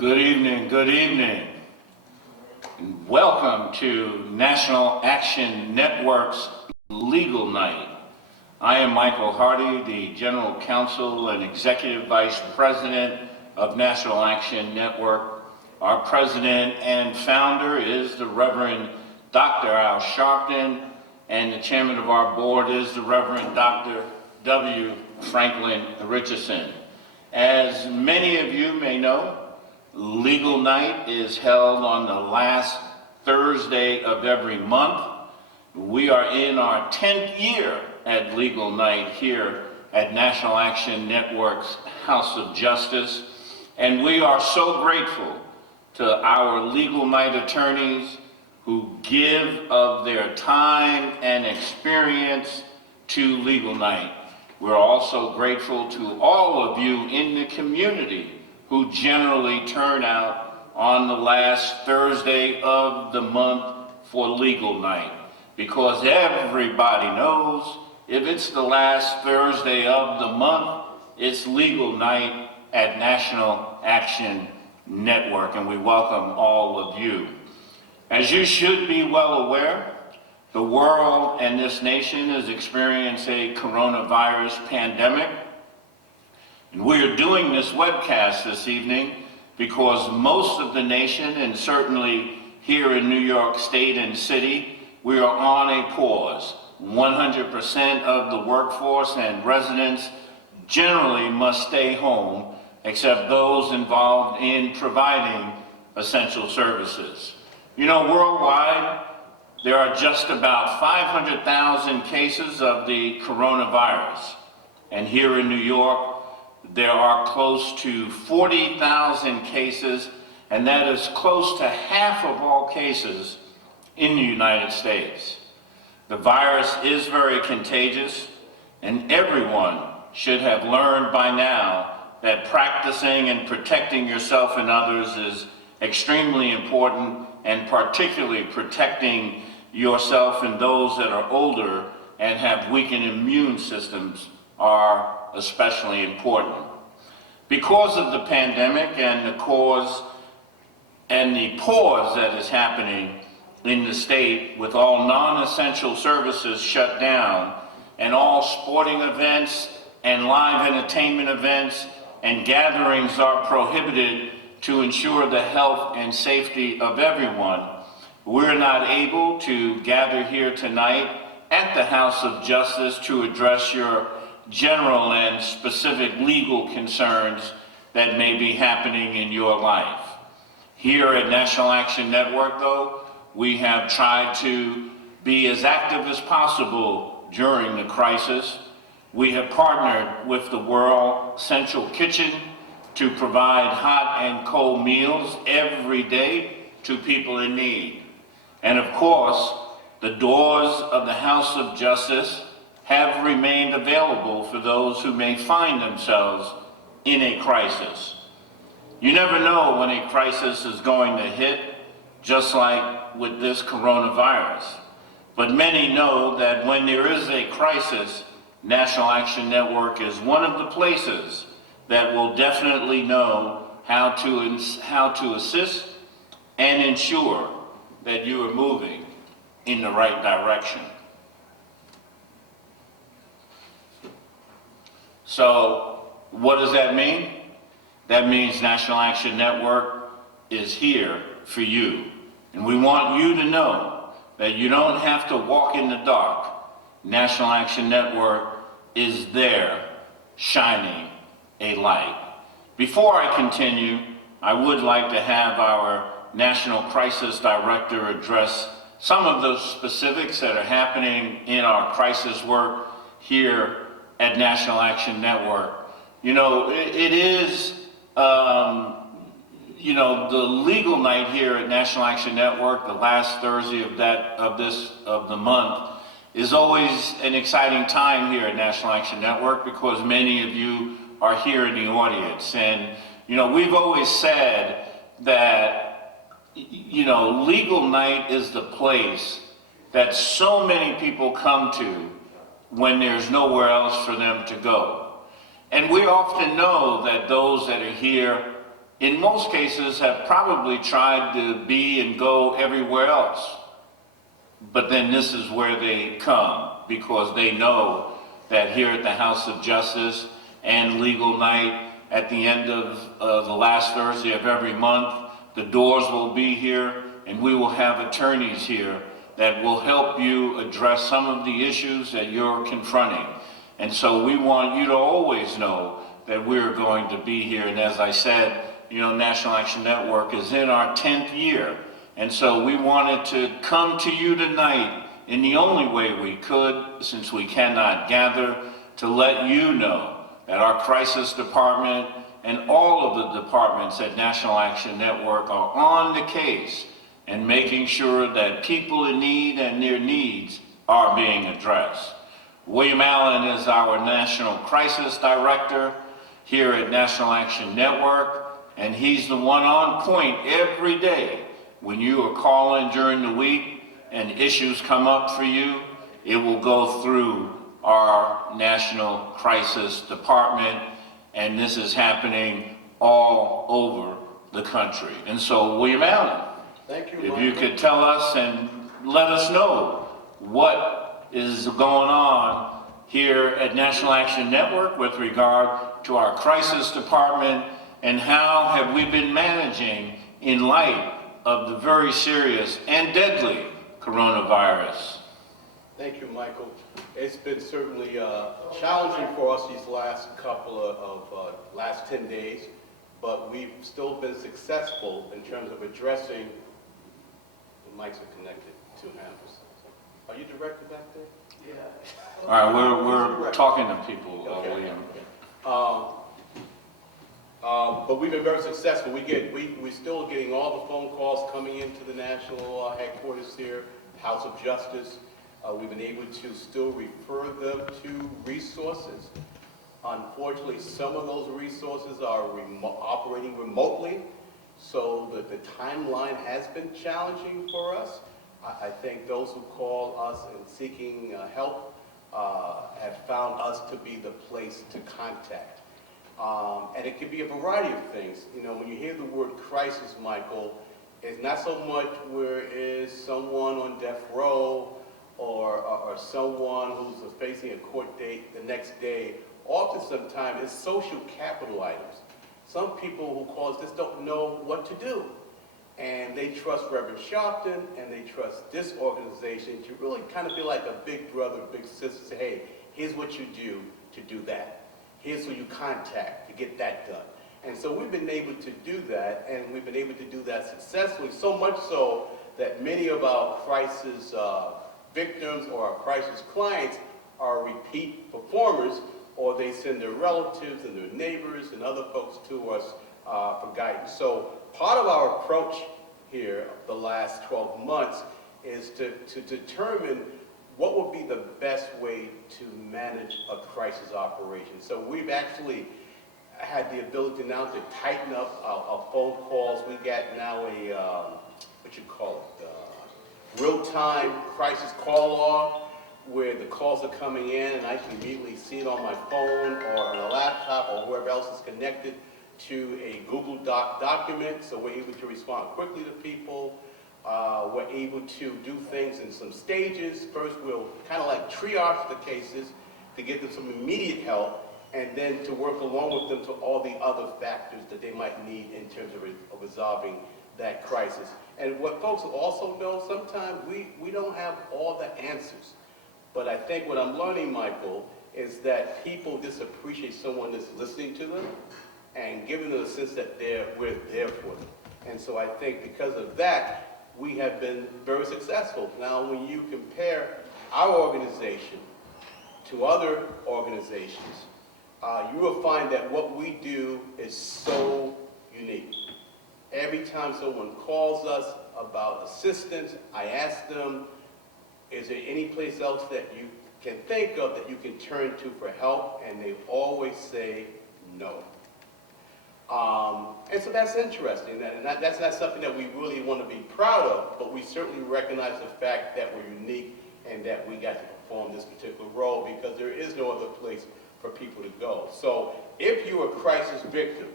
Good evening, good evening. And welcome to National Action Network's Legal Night. I am Michael Hardy, the General Counsel and Executive Vice President of National Action Network. Our president and founder is the Reverend Dr. Sharpton, and the chairman of our board is the Reverend Dr. W. Franklin Richardson. As many of you may know, Legal Night is held on the last Thursday of every month. We are in our 10th year at Legal Night here at National Action Network's House of Justice, and we are so grateful to our Legal Night attorneys who give of their time and experience to Legal Night. We're also grateful to all of you in the community who generally turn out on the last Thursday of the month for Legal Night, because everybody knows if it's the last Thursday of the month, it's Legal Night at National Action Network, and we welcome all of you. As you should be well aware, the world and this nation has experienced a coronavirus pandemic. And we are doing this webcast this evening because most of the nation, and certainly here in New York State and City, we are on a pause. 100% of the workforce and residents generally must stay home, except those involved in providing essential services. You know, worldwide, there are just about 500,000 cases of the coronavirus. And here in New York, there are close to 40,000 cases, and that is close to half of all cases in the United States. The virus is very contagious, and everyone should have learned by now that practicing and protecting yourself and others is extremely important, and particularly protecting yourself and those that are older and have weakened immune systems are especially important. Because of the pandemic and the pause that is happening in the state, with all non-essential services shut down and all sporting events and live entertainment events and gatherings are prohibited to ensure the health and safety of everyone, we're not able to gather here tonight at the House of Justice to address your general and specific legal concerns that may be happening in your life. Here at National Action Network, though, we have tried to be as active as possible during the crisis. We have partnered with the World Central Kitchen to provide hot and cold meals every day to people in need. And of course, the doors of the House of Justice have remained available for those who may find themselves in a crisis. You never know when a crisis is going to hit, just like with this coronavirus. But many know that when there is a crisis, National Action Network is one of the places that will definitely know how to assist and ensure that you are moving in the right direction. So, what does that mean? That means National Action Network is here for you. And we want you to know that you don't have to walk in the dark. National Action Network is there, shining a light. Before I continue, I would like to have our National Crisis Director address some of the specifics that are happening in our crisis work here at National Action Network. You know, it is, you know, the legal night here at National Action Network, the last Thursday of the month, is always an exciting time here at National Action Network because many of you are here in the audience. And, you know, we've always said that, you know, legal night is the place that so many people come to when there's nowhere else for them to go. And we often know that those that are here in most cases have probably tried to be and go everywhere else. But then this is where they come, because they know that here at the House of Justice and Legal Night at the end of the last Thursday of every month, the doors will be here and we will have attorneys here that will help you address some of the issues that you're confronting. And so we want you to always know that we're going to be here. And as I said, National Action Network is in our 10th year. And so we wanted to come to you tonight in the only way we could, since we cannot gather, to let you know that our crisis department and all of the departments at National Action Network are on the case and making sure that people in need and their needs are being addressed. William Allen is our National Crisis Director here at National Action Network, and he's the one on point every day. When you are calling during the week and issues come up for you, it will go through our National Crisis Department, and this is happening all over the country. And so, William Allen, thank you, if Michael. you could tell us and let us know what is going on here at National Action Network with regard to our crisis department, and how have we been managing in light of the very serious and deadly coronavirus. Thank you, Michael. It's been certainly challenging for us these last last 10 days, but we've still been successful in terms of addressing. The mics are connected to handles. Are you directed back there? Yeah. All right, we're talking to people, okay. William. But we've been very successful. We're still getting all the phone calls coming into the national headquarters here, House of Justice. We've been able to still refer them to resources. Unfortunately, some of those resources are operating remotely, so that the timeline has been challenging for us. I think those who call us and seeking help have found us to be the place to contact. And it could be a variety of things. When you hear the word crisis, Michael, it's not so much where is someone on death row or someone who's facing a court date the next day. Often sometimes it's social capital items. Some people who call us just don't know what to do. And they trust Reverend Sharpton and they trust this organization to really kind of be like a big brother, big sister, say, hey, here's what you do to do that. Here's who you contact to get that done. And so we've been able to do that, and we've been able to do that successfully, so much so that many of our crisis victims or our crisis clients are repeat performers, or they send their relatives and their neighbors and other folks to us for guidance. So part of our approach here the last 12 months is to determine what would be the best way to manage a crisis operation. So we've actually had the ability now to tighten up our phone calls. We got now a, real-time crisis call log, where the calls are coming in and I can immediately see it on my phone or on a laptop or whoever else is connected to a Google Doc document, so we're able to respond quickly to people. We're able to do things in some stages. First, we'll kind of like triage the cases to get them some immediate help, and then to work along with them to all the other factors that they might need in terms of resolving that crisis. And what folks also know, sometimes we don't have all the answers. But I think what I'm learning, Michael, is that people just appreciate someone that's listening to them and giving them a sense that we're there for them. And so I think because of that, we have been very successful. Now, when you compare our organization to other organizations, you will find that what we do is so unique. Every time someone calls us about assistance, I ask them, is there any place else that you can think of that you can turn to for help? And they always say no. And so that's interesting, and that's not something that we really want to be proud of, but we certainly recognize the fact that we're unique and that we got to perform this particular role because there is no other place for people to go. So if you're a crisis victim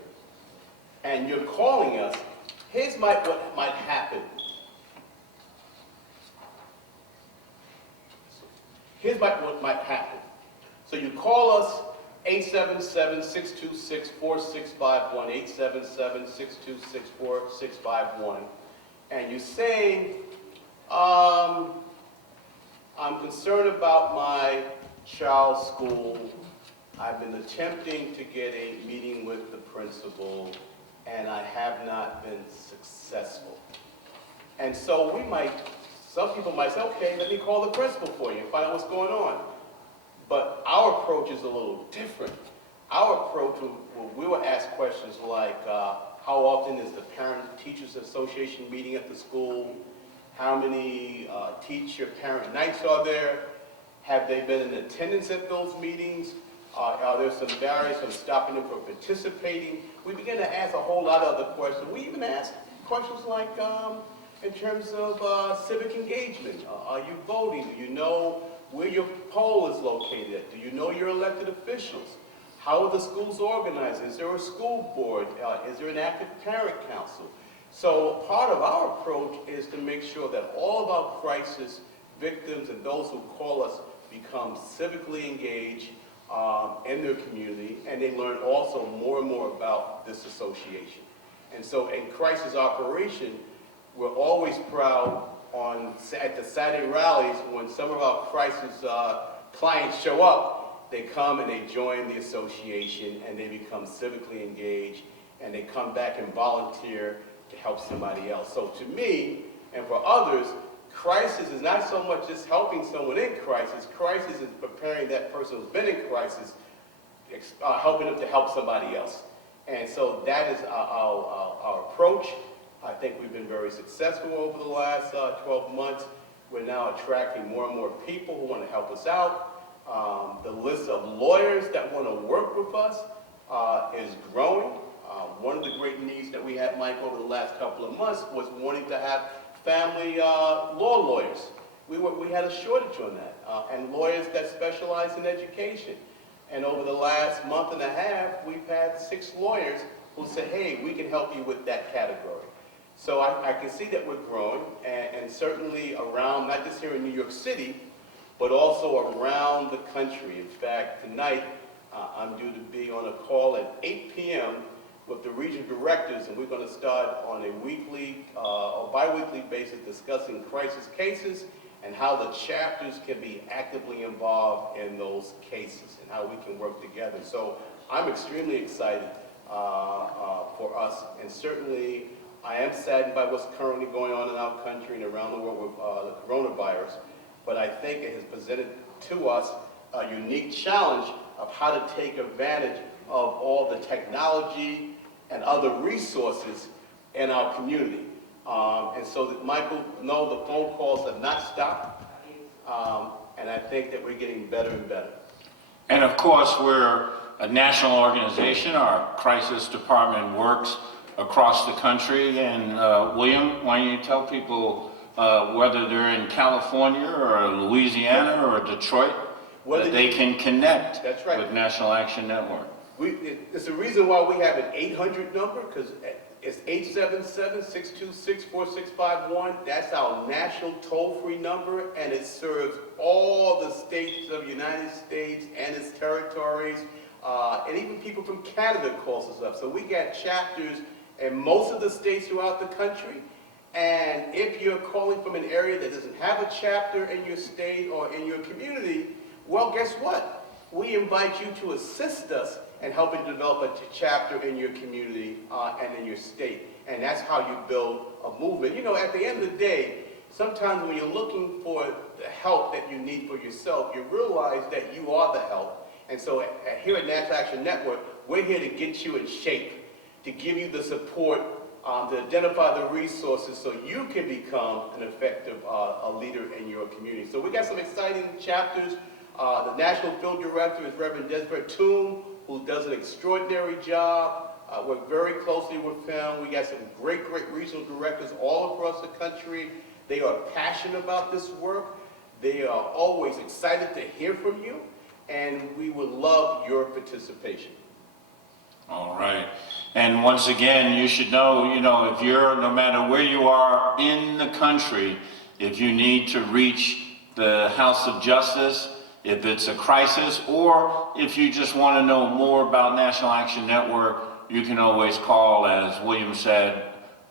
and you're calling us, here's what might happen. Here's what might happen. So you call us 877-626-4651, 877-626-4651, and you say, I'm concerned about my child's school. I've been attempting to get a meeting with the principal, and I have not been successful. And so some people might say, okay, let me call the principal for you and find out what's going on. But our approach is a little different. Our approach, we will ask questions like, how often is the Parent-Teachers Association meeting at the school? How many teacher-parent nights are there? Have they been in attendance at those meetings? Are there some barriers from stopping them from participating? We begin to ask a whole lot of other questions. We even ask questions like, in terms of civic engagement. Are you voting? Do you know where your poll is located at? Do you know your elected officials? How are the schools organized? Is there a school board? Is there an active parent council? So part of our approach is to make sure that all of our crisis victims and those who call us become civically engaged in their community, and they learn also more and more about this association. And so in crisis operation, we're always proud at the Saturday rallies when some of our crisis clients show up, they come and they join the association and they become civically engaged and they come back and volunteer to help somebody else. So to me and for others, crisis is not so much just helping someone in crisis. Crisis is preparing that person who's been in crisis, helping them to help somebody else. And so that is our approach. I think we've been very successful over the last 12 months. We're now attracting more and more people who want to help us out. The list of lawyers that want to work with us is growing. One of the great needs that we had, Mike, over the last couple of months was wanting to have family law lawyers. We had a shortage on that, and lawyers that specialize in education. And over the last month and a half, we've had 6 lawyers who said, hey, we can help you with that category. So I can see that we're growing, and certainly around, not just here in New York City, but also around the country. In fact, tonight, I'm due to be on a call at 8 p.m. with the region directors, and we're going to start on a weekly or bi-weekly basis discussing crisis cases and how the chapters can be actively involved in those cases and how we can work together. So I'm extremely excited for us, and certainly I am saddened by what's currently going on in our country and around the world with the coronavirus, but I think it has presented to us a unique challenge of how to take advantage of all the technology and other resources in our community. And so that Michael, no, the phone calls have not stopped, and I think that we're getting better and better. And of course, we're a national organization. Our crisis department works across the country. And William, why don't you tell people whether they're in California or Louisiana or Detroit, that they can connect with National Action Network. It's the reason why we have an 800 number, because it's 877-626-4651. That's our national toll-free number, and it serves all the states of the United States and its territories, and even people from Canada calls us up. So we got chapters in most of the states throughout the country, and if you're calling from an area that doesn't have a chapter in your state or in your community, well, guess what? We invite you to assist us in helping develop a chapter in your community and in your state. And that's how you build a movement. You know, at the end of the day, sometimes when you're looking for the help that you need for yourself, you realize that you are the help. And so here at National Action Network, we're here to get you in shape, to give you the support, to identify the resources so you can become an effective leader in your community. So we got some exciting chapters. The National Field Director is Reverend who does an extraordinary job. Work very closely with him. We got some great regional directors all across the country. They are passionate about this work. They are always excited to hear from you, and we would love your participation. All right. And once again, you should know, if you're, no matter where you are in the country, if you need to reach the House of Justice, if it's a crisis, or if you just want to know more about National Action Network, you can always call, as William said,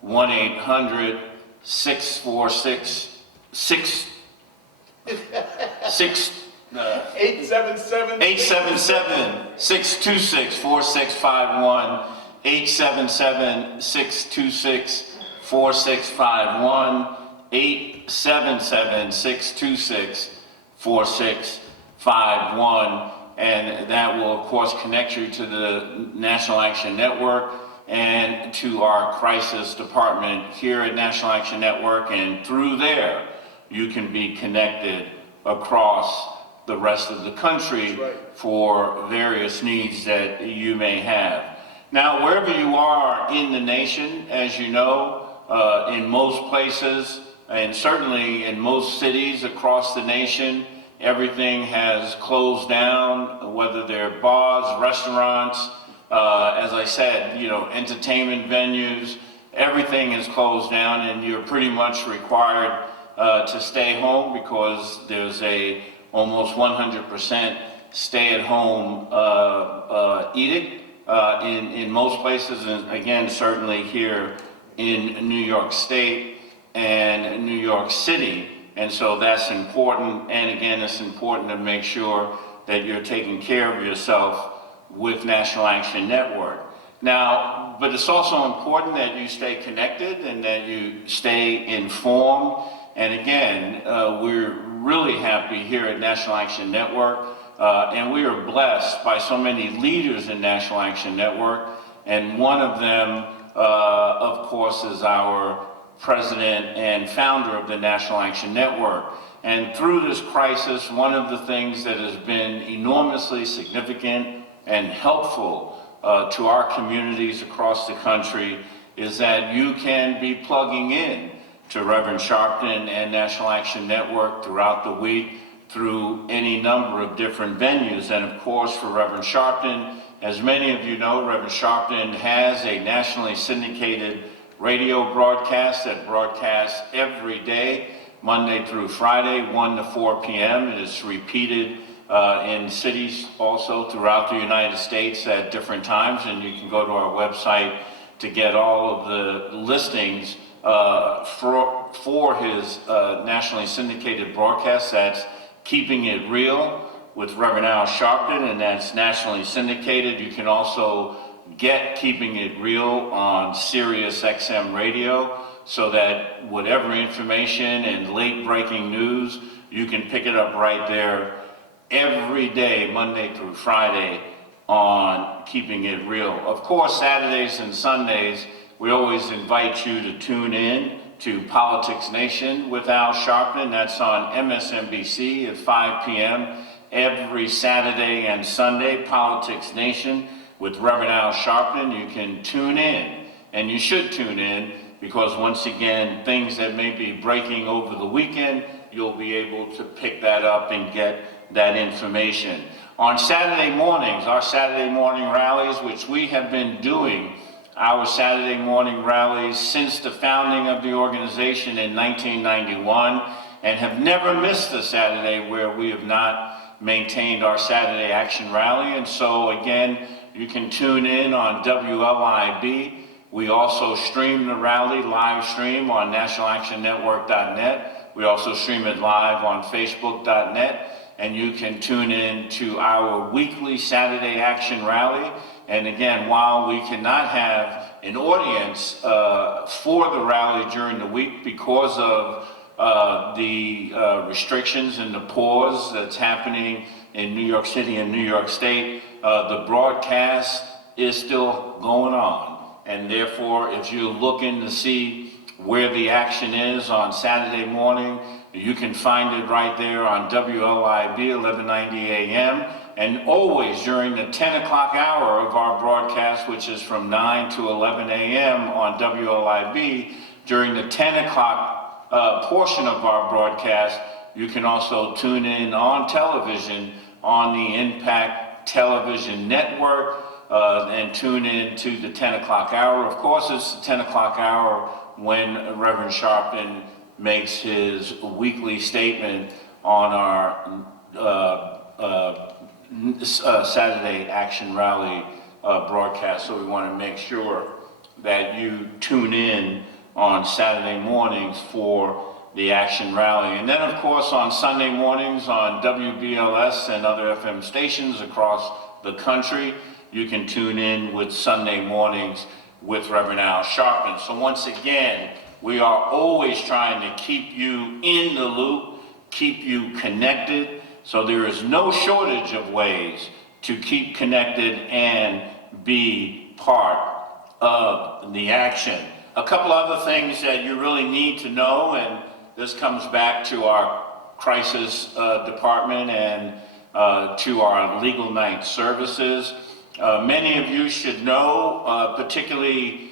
1-800-646-6 877. 877-626-4651, 877-626-4651, 877-626-4651, and that will of course connect you to the National Action Network and to our crisis department here at National Action Network, and through there you can be connected across the rest of the country for various needs that you may have. Now, wherever you are in the nation, as you know, in most places, and certainly in most cities across the nation, everything has closed down, whether they're bars, restaurants, as I said, entertainment venues, everything is closed down, and you're pretty much required to stay home because there's a almost 100% stay-at-home edict in most places, and again, certainly here in New York State and New York City. And so that's important, and again, it's important to make sure that you're taking care of yourself with National Action Network. Now, but it's also important that you stay connected and that you stay informed. And again, we're really happy here at National Action Network, and we are blessed by so many leaders in National Action Network, and one of them, of course, is our president and founder of the National Action Network. And through this crisis, one of the things that has been enormously significant and helpful to our communities across the country is that you can be plugging in to Reverend Sharpton and National Action Network throughout the week through any number of different venues. And of course, for Reverend Sharpton, as many of you know, Reverend Sharpton has a nationally syndicated radio broadcast that broadcasts every day, Monday through Friday, 1 to 4 p.m. It is repeated in cities also throughout the United States at different times, and you can go to our website to get all of the listings for his nationally syndicated broadcast. That's Keeping It Real with Reverend Al Sharpton, and that's nationally syndicated. You can also get Keeping It Real on Sirius XM radio, so that whatever information and late breaking news, you can pick it up right there every day, Monday through Friday, on Keeping It Real. Of course, Saturdays and Sundays, we always invite you to tune in to Politics Nation with Al Sharpton. That's on MSNBC at 5 p.m. every Saturday and Sunday. Politics Nation with Reverend Al Sharpton. You can tune in, and you should tune in, because once again, things that may be breaking over the weekend, you'll be able to pick that up and get that information. On Saturday mornings, our Saturday morning rallies, which we have been doing our Saturday morning rallies since the founding of the organization in 1991, and have never missed a Saturday where we have not maintained our Saturday Action Rally. And so again, you can tune in on WLIB. We also stream the rally, live stream on nationalactionnetwork.net. We also stream it live on facebook.net. And you can tune in to our weekly Saturday Action Rally. And again, while we cannot have an audience for the rally during the week because of the restrictions and the pause that's happening in New York City and New York State, the broadcast is still going on. And therefore, if you're looking to see where the action is on Saturday morning, you can find it right there on WLIB 1190 AM, and always during the 10 o'clock hour of our broadcast, which is from 9 to 11 AM on WLIB, during the 10 o'clock portion of our broadcast, you can also tune in on television on the Impact Television Network. and tune in to the 10 o'clock hour. Of course, it's the 10 o'clock hour when Reverend Sharpton makes his weekly statement on our Saturday Action Rally broadcast. So we want to make sure that you tune in on Saturday mornings for the Action Rally. And then, of course, on Sunday mornings on WBLS and other FM stations across the country, you can tune in with Sunday mornings with Reverend Al Sharpton. So once again, we are always trying to keep you in the loop, keep you connected. So there is no shortage of ways to keep connected and be part of the action. A couple other things that you really need to know, and this comes back to our crisis department and to our legal night services. Many of you should know, particularly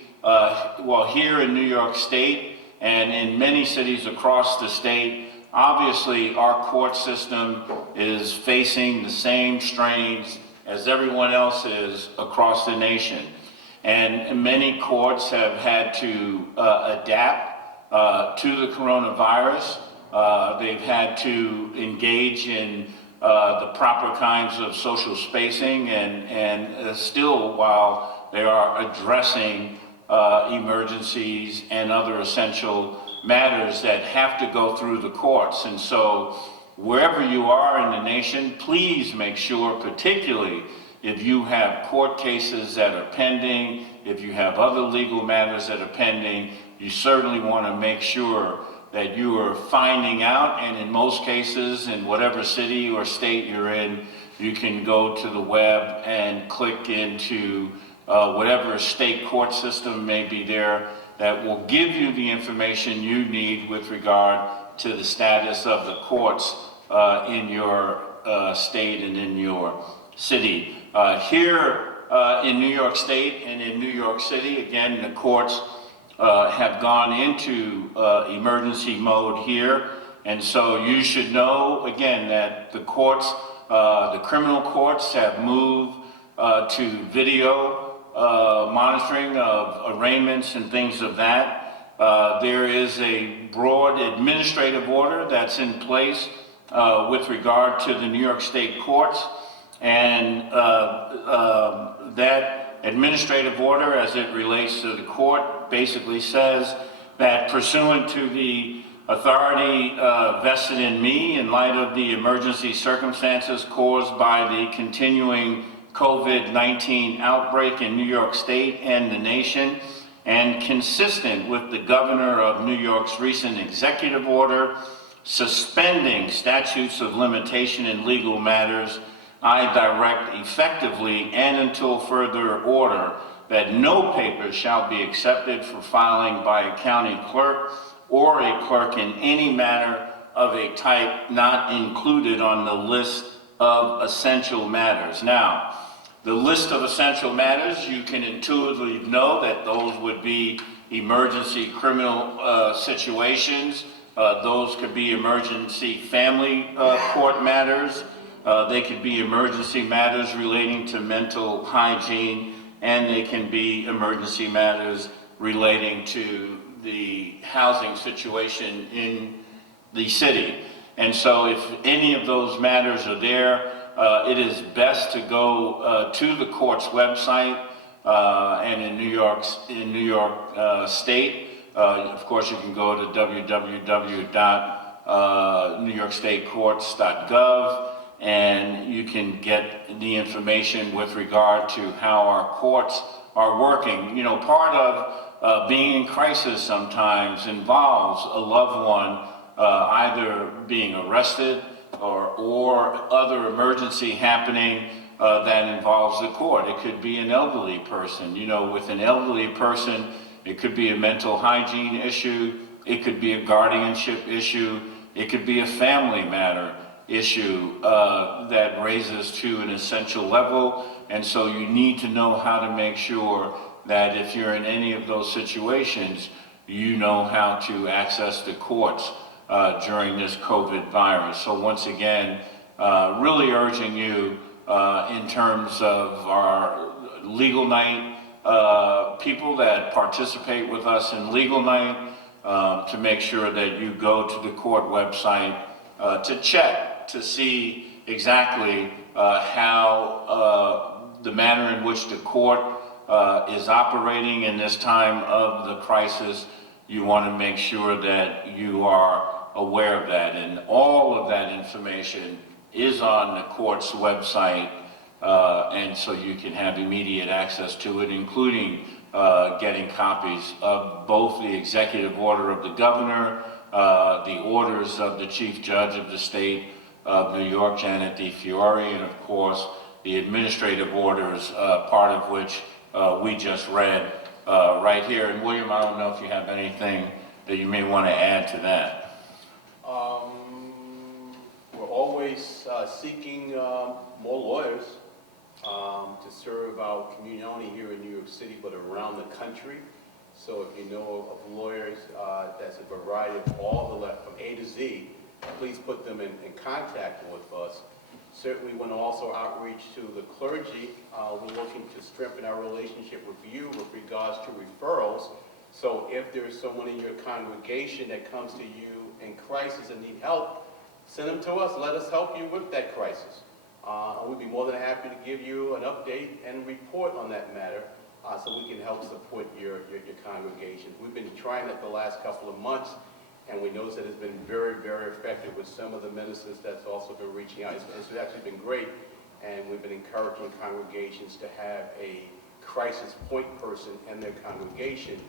here in New York State and in many cities across the state, obviously our court system is facing the same strains as everyone else is across the nation. And many courts have had to adapt to the coronavirus. They've had to engage in the proper kinds of social spacing and still, while they are addressing emergencies and other essential matters that have to go through the courts. And so wherever you are in the nation, please make sure, particularly if you have court cases that are pending, if you have other legal matters that are pending, you certainly want to make sure that you are finding out, and in most cases, in whatever city or state you're in, you can go to the web and click into whatever state court system may be there that will give you the information you need with regard to the status of the courts in your state and in your city. Here in New York State and in New York City, again, the courts have gone into emergency mode here. And so you should know, again, that the courts, the criminal courts have moved to video monitoring of arraignments and things of that. There is a broad administrative order that's in place with regard to the New York State courts. And that administrative order, as it relates to the court, basically says that pursuant to the authority vested in me in light of the emergency circumstances caused by the continuing COVID-19 outbreak in New York State and the nation, and consistent with the governor of New York's recent executive order suspending statutes of limitation in legal matters, I direct effectively and until further order that no paper shall be accepted for filing by a county clerk or a clerk in any matter of a type not included on the list of essential matters. Now, the list of essential matters, you can intuitively know that those would be emergency criminal situations. Those could be emergency family court matters. They could be emergency matters relating to mental hygiene, and they can be emergency matters relating to the housing situation in the city. And so if any of those matters are there, it is best to go to the court's website, and in New York State, of course, you can go to www.newyorkstatecourts.gov, and you can get the information with regard to how our courts are working. You know, part of being in crisis sometimes involves a loved one either being arrested or other emergency happening that involves the court. It could be an elderly person. You know, with an elderly person, it could be a mental hygiene issue, it could be a guardianship issue, it could be a family matter issue that raises to an essential level. And so you need to know how to make sure that if you're in any of those situations, you know how to access the courts during this COVID virus. So once again, really urging you in terms of our Legal Night people that participate with us in Legal Night to make sure that you go to the court website to check to see exactly how the manner in which the court is operating in this time of the crisis. You want to make sure that you are aware of that, and all of that information is on the court's website, and so you can have immediate access to it, including getting copies of both the executive order of the governor, the orders of the chief judge of the state of New York, Janet DeFiore, and of course the administrative orders, part of which we just read right here. And William, I don't know if you have anything that you may want to add to that. We're always seeking more lawyers to serve our community, not only here in New York City, but around the country. So if you know of lawyers, that's a variety of all the left from A to Z, please put them in contact with us. Certainly want to also outreach to the clergy. We're looking to strengthen our relationship with you with regards to referrals. So if there's someone in your congregation that comes to you in crisis and need help, send them to us. Let us help you with that crisis. And we'd be more than happy to give you an update and report on that matter so we can help support your congregation. We've been trying it the last couple of months, and we know that it's been very, very effective with some of the ministers that's also been reaching out. It's actually been great, and we've been encouraging congregations to have a crisis point person in their congregation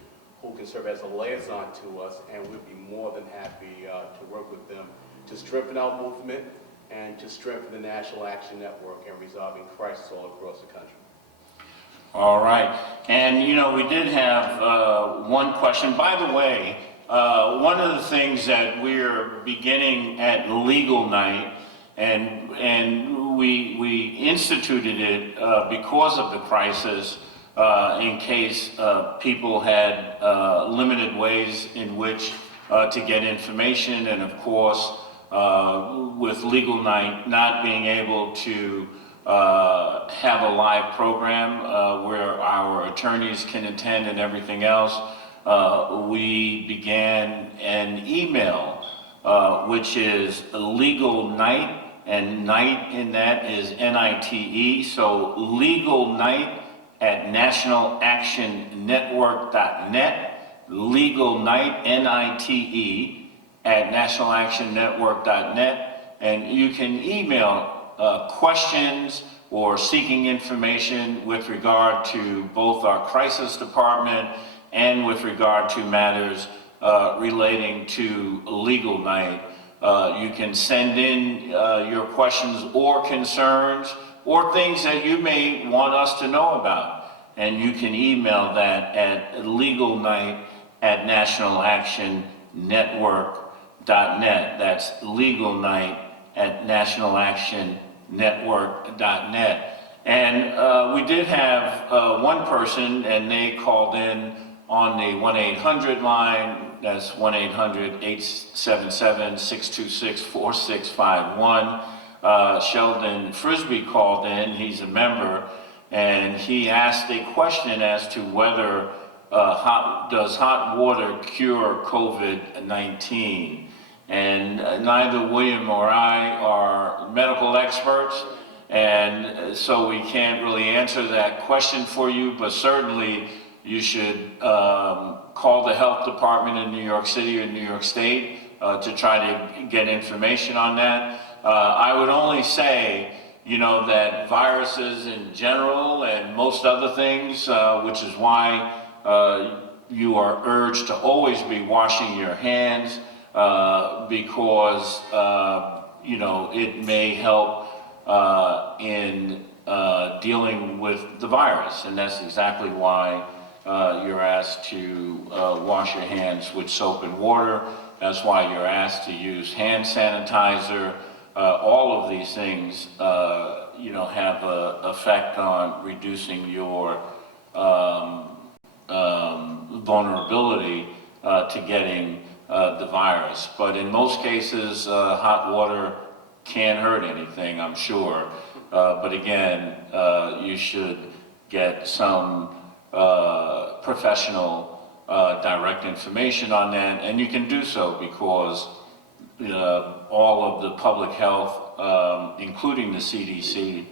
who can serve as a liaison to us, and we'd be more than happy to work with them to strengthen our movement and to strengthen the National Action Network and resolving crisis all across the country. All right. And, you know, we did have one question. By the way, one of the things that we're beginning at Legal Night, and we instituted it because of the crisis, in case people had limited ways in which to get information, and of course, with Legal Night not being able to have a live program where our attorneys can attend and everything else, we began an email which is Legal Night, and night in that is N-I-T-E, so Legal Night at nationalactionnetwork.net, Legal Night, N-I-T-E, at nationalactionnetwork.net, and you can email questions or seeking information with regard to both our crisis department and with regard to matters relating to Legal Night. You can send in your questions or concerns or things that you may want us to know about, and you can email that at legalnight@nationalactionnetwork.net. That's legalnight@nationalactionnetwork.net. And we did have one person, and they called in on the 1-800 line. That's 1-800-877-626-4651. Sheldon Frisbee called in. He's a member, and he asked a question as to whether does hot water cure COVID-19? And neither William or I are medical experts, and so we can't really answer that question for you, but certainly you should call the health department in New York City or New York State to try to get information on that. I would only say, you know, that viruses in general and most other things, which is why you are urged to always be washing your hands, because you know, it may help in dealing with the virus, and that's exactly why you're asked to wash your hands with soap and water. That's why you're asked to use hand sanitizer. All of these things, you know, have an effect on reducing your vulnerability to getting the virus. But in most cases, hot water can't hurt anything, I'm sure. But again, you should get some professional direct information on that, and you can do so because all of the public health, including the CDC,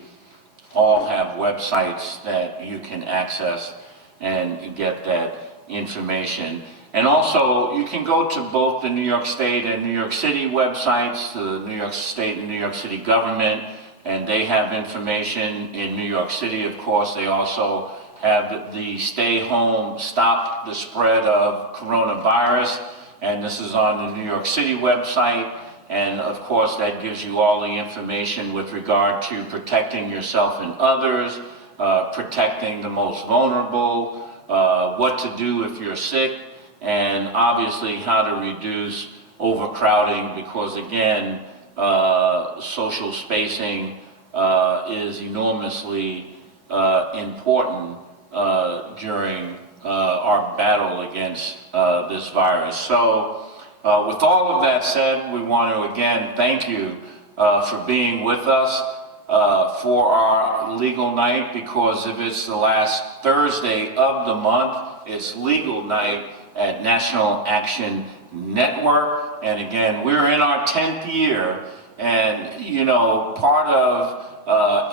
all have websites that you can access and get that information. And also, you can go to both the New York State and New York City websites, the New York State and New York City government, and they have information in New York City. Of course, they also have the Stay Home, Stop the Spread of Coronavirus, and this is on the New York City website. And of course, that gives you all the information with regard to protecting yourself and others, protecting the most vulnerable, what to do if you're sick, and obviously how to reduce overcrowding, because again, social spacing is enormously important during our battle against this virus. So with all of that said, we want to again thank you for being with us for our legal night, because if it's the last Thursday of the month, it's legal night at National Action Network. And again, we're in our 10th year, and you know, part of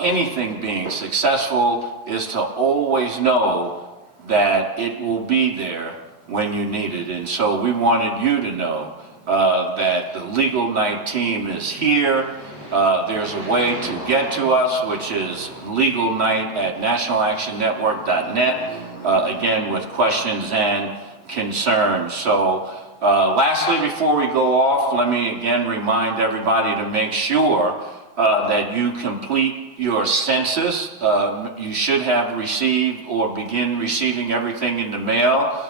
anything being successful is to always know that it will be there when you need it. And so we wanted you to know that the Legal Night team is here. There's a way to get to us, which is legalnight@nationalactionnetwork.net, again, with questions and concerns. So lastly, before we go off, let me again remind everybody to make sure that you complete your census. You should have received or begin receiving everything in the mail.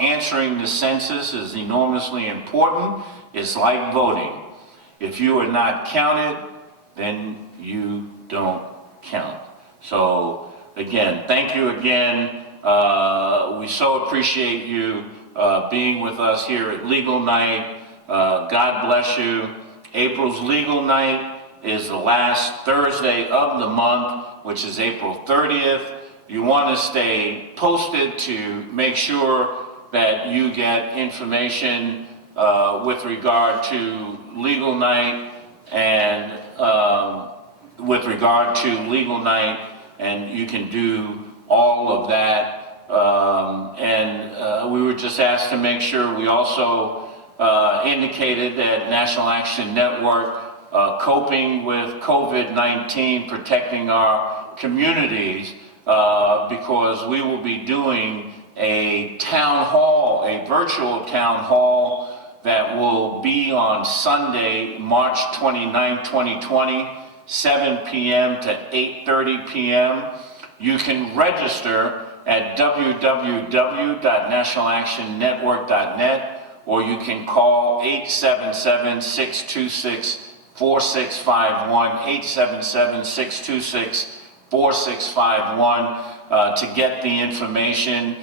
Answering the census is enormously important. It's like voting. If you are not counted, then you don't count. So again, thank you again. We so appreciate you being with us here at Legal Night. God bless you. April's Legal Night is the last Thursday of the month, which is April 30th. You want to stay posted to make sure that you get information with regard to Legal Night and and you can do all of that. We were just asked to make sure. We also indicated that National Action Network, coping with COVID-19, protecting our communities, because we will be doing a town hall, a virtual town hall that will be on Sunday, March 29, 2020, 7 p.m. to 8:30 p.m. You can register at www.nationalactionnetwork.net, or you can call 877-626-4651, 877-626-4651 to get the information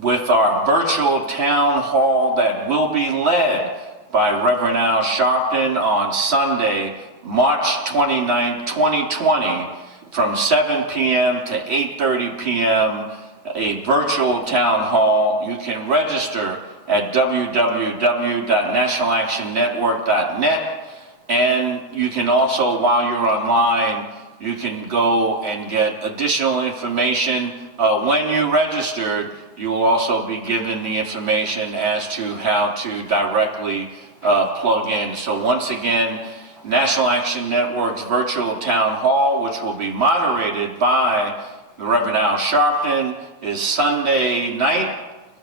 with our virtual town hall that will be led by Reverend Sharpton on Sunday, March 29, 2020, from 7 p.m. to 8:30 p.m., a virtual town hall. You can register at www.nationalactionnetwork.net, and you can also, while you're online, you can go and get additional information. When you registered, you will also be given the information as to how to directly plug in. So once again, National Action Network's virtual town hall, which will be moderated by the Reverend Sharpton, is Sunday night,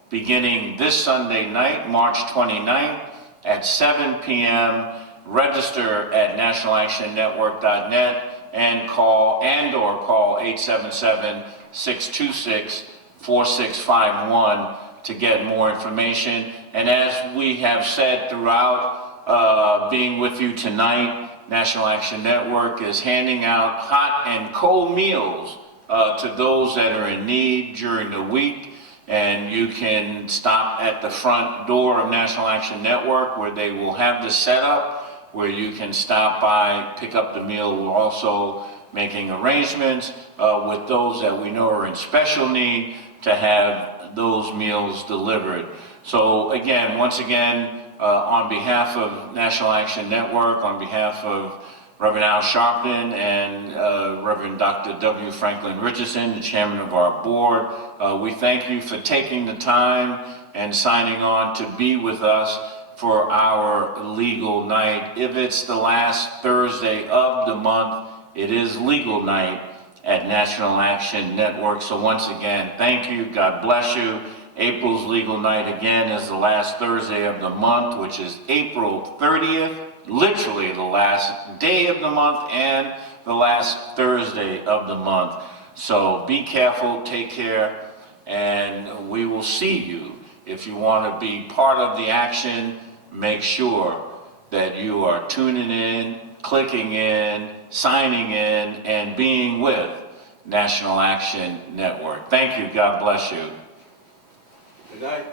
beginning this Sunday night, March 29th at 7 p.m. Register at nationalactionnetwork.net and call 877-626-4651 to get more information. And as we have said throughout being with you tonight, National Action Network is handing out hot and cold meals to those that are in need during the week. And you can stop at the front door of National Action Network, where they will have the setup where you can stop by, pick up the meal. We'll also making arrangements with those that we know are in special need to have those meals delivered. So again, once again, on behalf of National Action Network, on behalf of Reverend Al Sharpton and Reverend Dr. W. Franklin Richardson, the chairman of our board, we thank you for taking the time and signing on to be with us for our legal night. If it's the last Thursday of the month, it is legal night at National Action Network. So once again, thank you, God bless you. April's legal night again is the last Thursday of the month, which is April 30th, literally the last day of the month and the last Thursday of the month. So be careful, take care, and we will see you. If you want to be part of the action, make sure that you are tuning in, clicking in, signing in, and being with National Action Network. Thank you. God bless you. Good night.